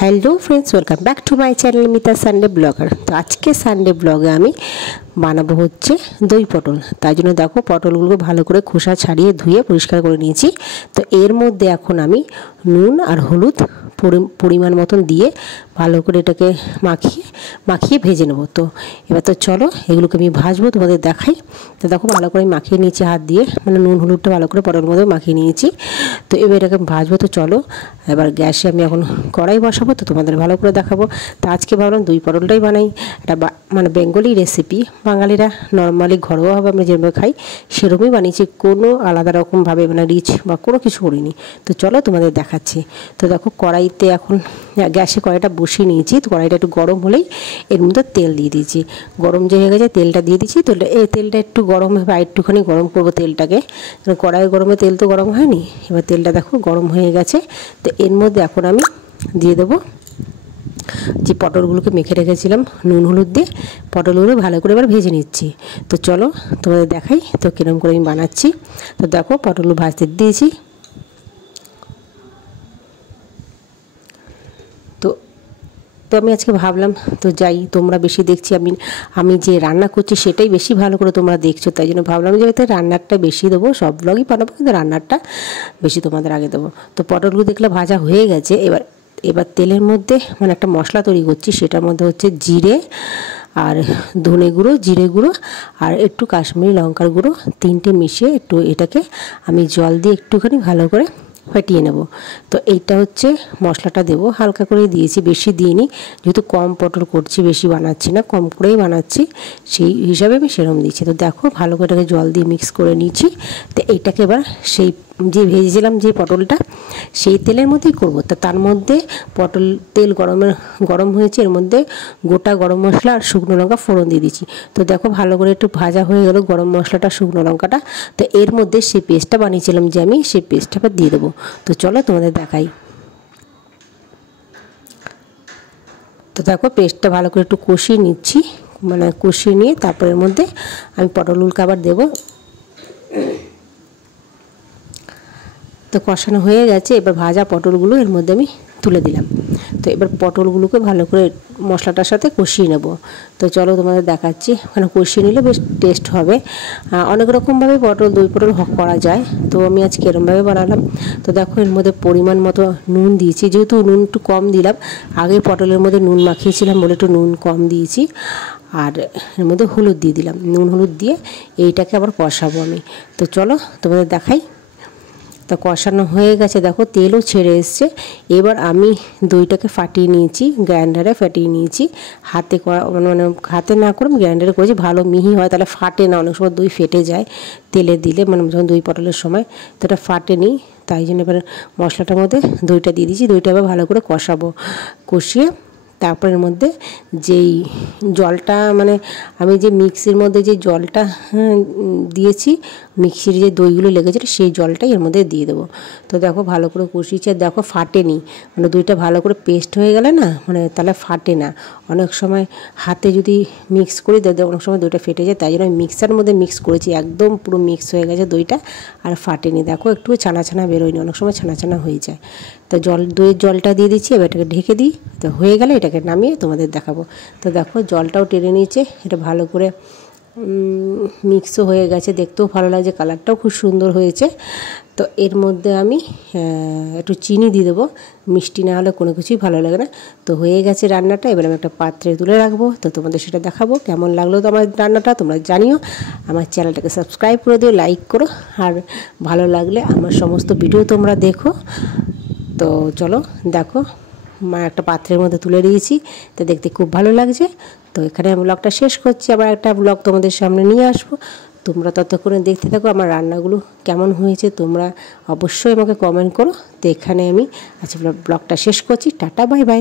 Hello friends, welcome back to my channel Mita सानडे blogger. तो आज के सानडे ब्लगे আমি বানাবো হচ্ছে দই পটল। তাই জন্য দেখো পটলগুলো ভালো করে খোসা ছাড়িয়ে ধুয়ে পরিষ্কার করে নিয়েছি। তো এর মধ্যে এখন আমি নুন আর হলুদ পরিমাণ মতন দিয়ে ভালো করে এটাকে মাখিয়ে ভেজে নেব। তো এবার তো চলো এগুলোকে আমি ভাজবো, তোমাদের দেখাই। তো দেখো ভালো করে মাখিয়ে নিয়েছি হাত দিয়ে, মানে নুন হলুদটা ভালো করে পটলের মধ্যে মাখিয়ে নিয়েছি। তো এবার এটাকে ভাজবো। তো চলো এবার গ্যাসে আমি এখন কড়াই বসাবো, তো তোমাদের ভালো করে দেখাবো। তো আজকে ভাবলাম দই পটলটাই বানাই। এটা মানে বেঙ্গলি রেসিপি, বাঙালিরা নর্মালি ঘরোয়াভাবে আমরা যেভাবে খাই সেরকমই বানিয়েছি, কোনো আলাদা রকমভাবে মানে রিচ বা কোনো কিছু করিনি। তো চলো তোমাদের দেখাচ্ছি। তো দেখো কড়াইতে এখন গ্যাসে কড়াইটা বসিয়ে নিয়েছি। তো কড়াইটা একটু গরম হলেই এর মধ্যে তেল দিয়ে দিয়েছি। গরম যে হয়ে গেছে তেলটা দিয়ে দিচ্ছি। তো এই তেলটা একটু গরম হবে, আর একটুখানি গরম করবো তেলটাকে। কড়াই গরমে তেল তো গরম হয়নি। এবার তেলটা দেখো গরম হয়ে গেছে। তো এর মধ্যে এখন আমি দিয়ে দেবো যে পটলগুলোকে মেখে রেখেছিলাম নুন হলুদ দিয়ে, পটলগুলো ভালো করে এবার ভেজে নিচ্ছি। তো চলো তোমাদের দেখাই তো কিরকম করে আমি বানাচ্ছি। তো দেখো পটলগুলো ভাজতে দিয়েছি। তো আমি আজকে ভাবলাম তো যাই, তোমরা বেশি দেখছি আমি যে রান্না করছি সেটাই বেশি ভালো করে তোমরা দেখছো, তাই জন্য ভাবলাম যে হয়তো রান্নারটা বেশি দেবো। সব ব্লগই বানাবো কিন্তু রান্নারটা বেশি তোমাদের আগে দেবো। তো পটলগুলো দেখলে ভাজা হয়ে গেছে। এবার তেলের মধ্যে মানে একটা মশলা তৈরি করছি, সেটার মধ্যে হচ্ছে জিরে আর ধনে গুঁড়ো, জিরে গুঁড়ো আর একটু কাশ্মীরি লঙ্কার গুঁড়ো, তিনটে মিশিয়ে একটু এটাকে আমি জল দিয়ে একটুখানি ভালো করে ফাটিয়ে নেব। তো এইটা হচ্ছে মশলাটা দেবো, হালকা করে দিয়েছি, বেশি দিইনি, যেহেতু কম পটল করছি, বেশি বানাচ্ছি না, কম করেই বানাচ্ছি, সেই হিসাবে আমি সেরকম দিচ্ছি। তো দেখো ভালো করে এটাকে জল দিয়ে মিক্স করে নিচ্ছি। তো এইটাকে এবার সেই যে ভেজেছিলাম যে পটলটা সেই তেলের মধ্যেই করবো। তো তার মধ্যে তেল গরম হয়েছে, এর মধ্যে গোটা গরম মশলা আর শুকনো লঙ্কা ফোড়ন দিয়ে দিচ্ছি। তো দেখো ভালো করে একটু ভাজা হয়ে গেল গরম মশলাটা, শুকনো লঙ্কাটা। তো এর মধ্যে সেই পেস্টটা বানিয়েছিলাম যে আমি, সেই পেস্টটা আবার দিয়ে দেবো। তো চলো তোমাদের দেখাই। তো দেখো পেস্টটা ভালো করে একটু কষিয়ে নিচ্ছি, মানে কষিয়ে নিয়ে তারপরের মধ্যে আমি পটলগুলোকে আবার দেবো। তো কষানো হয়ে গেছে, এবার ভাজা পটলগুলো এর মধ্যে আমি তুলে দিলাম। তো এবার পটলগুলোকে ভালো করে মশলাটার সাথে কষিয়ে নেব। তো চলো তোমাদের দেখাচ্ছি, মানে কষিয়ে নিলে বেশ টেস্ট হবে। অনেক রকমভাবে দই পটল করা যায়, তো আমি আজকে এরমভাবে বানালাম। তো দেখো এর মধ্যে পরিমাণ মতো নুন দিয়েছি, যেহেতু নুন একটু কম দিলাম, আগে পটলের মধ্যে নুন মাখিয়েছিলাম বলে একটু নুন কম দিয়েছি। আর এর মধ্যে হলুদ দিয়ে দিলাম, নুন হলুদ দিয়ে এইটাকে আবার কষাবো আমি। তো চলো তোমাদের দেখাই। তো কষানো হয়ে গেছে, দেখো তেলও ছেড়ে এসছে। এবার আমি দইটাকে ফাটিয়ে নিয়েছি, গ্রাইন্ডারে ফাটিয়ে নিয়েছি। হাতে মানে হাতে না করে আমি গ্রাইন্ডারে করেছি, ভালো মিহি হয়, তাহলে ফাটে না। অনেক সময় দই ফেটে যায় তেলে দিলে, মানে যখন দই পটলের সময়, তো এটা ফাটেনি। তাই জন্য এবার মশলাটার মধ্যে দইটা দিয়ে দিয়েছি। দইটা আবার ভালো করে কষাবো, কষিয়ে তারপরের মধ্যে যেই জলটা, মানে আমি যে মিক্সির মধ্যে যে জলটা দিয়েছি, মিক্সির যে দইগুলো লেগেছিল সেই জলটাই এর মধ্যে দিয়ে দেবো। তো দেখো ভালো করে কষিয়েছি, আর দেখো ফাটেনি, মানে দইটা ভালো করে পেস্ট হয়ে গেলে না, মানে তাহলে ফাটে না। অনেক সময় হাতে যদি মিক্স করি অনেক সময় দইটা ফেটে যায়, তাই জন্য আমি মিক্সার মধ্যে মিক্স করেছি, একদম পুরো মিক্স হয়ে গেছে দইটা, আর ফাটেনি। দেখো একটু ছানা ছানা বেরোয়নি, অনেক সময় ছানা ছানা হয়ে যায়। তো দইয়ের জলটা দিয়ে দিচ্ছি, এবার এটাকে ঢেকে দিই। তো হয়ে গেলে এটাকে নামিয়ে তোমাদের দেখাবো। তো দেখো জলটাও টেনে নিয়েছে, এটা ভালো করে মিক্সও হয়ে গেছে, দেখতেও ভালো লাগছে, কালারটাও খুব সুন্দর হয়েছে। তো এর মধ্যে আমি একটু চিনি দিয়ে দেবো, মিষ্টি না হলে কোনো কিছুই ভালো লাগে না। তো হয়ে গেছে রান্নাটা, এবার আমি একটা পাত্রে তুলে রাখবো। তো তোমাদের সেটা দেখাবো। কেমন লাগলো তো আমার রান্নাটা তোমরা জানিও। আমার চ্যানেলটাকে সাবস্ক্রাইব করে দিও, লাইক করো, আর ভালো লাগলে আমার সমস্ত ভিডিও তোমরা দেখো। তো চলো দেখো একটা পাত্রের মধ্যে তুলে দিয়েছি, তো দেখতে খুব ভালো লাগছে। তো এখানে আমি ব্লগটা শেষ করছি, আবার একটা ব্লগ তোমাদের সামনে নিয়ে আসবো। তোমরা ততক্ষণে দেখতে থাকো আমার রান্নাগুলো কেমন হয়েছে, তোমরা অবশ্যই আমাকে কমেন্ট করো। তো এখানে আমি আজকে ব্লগটা শেষ করছি। Tata, bye bye.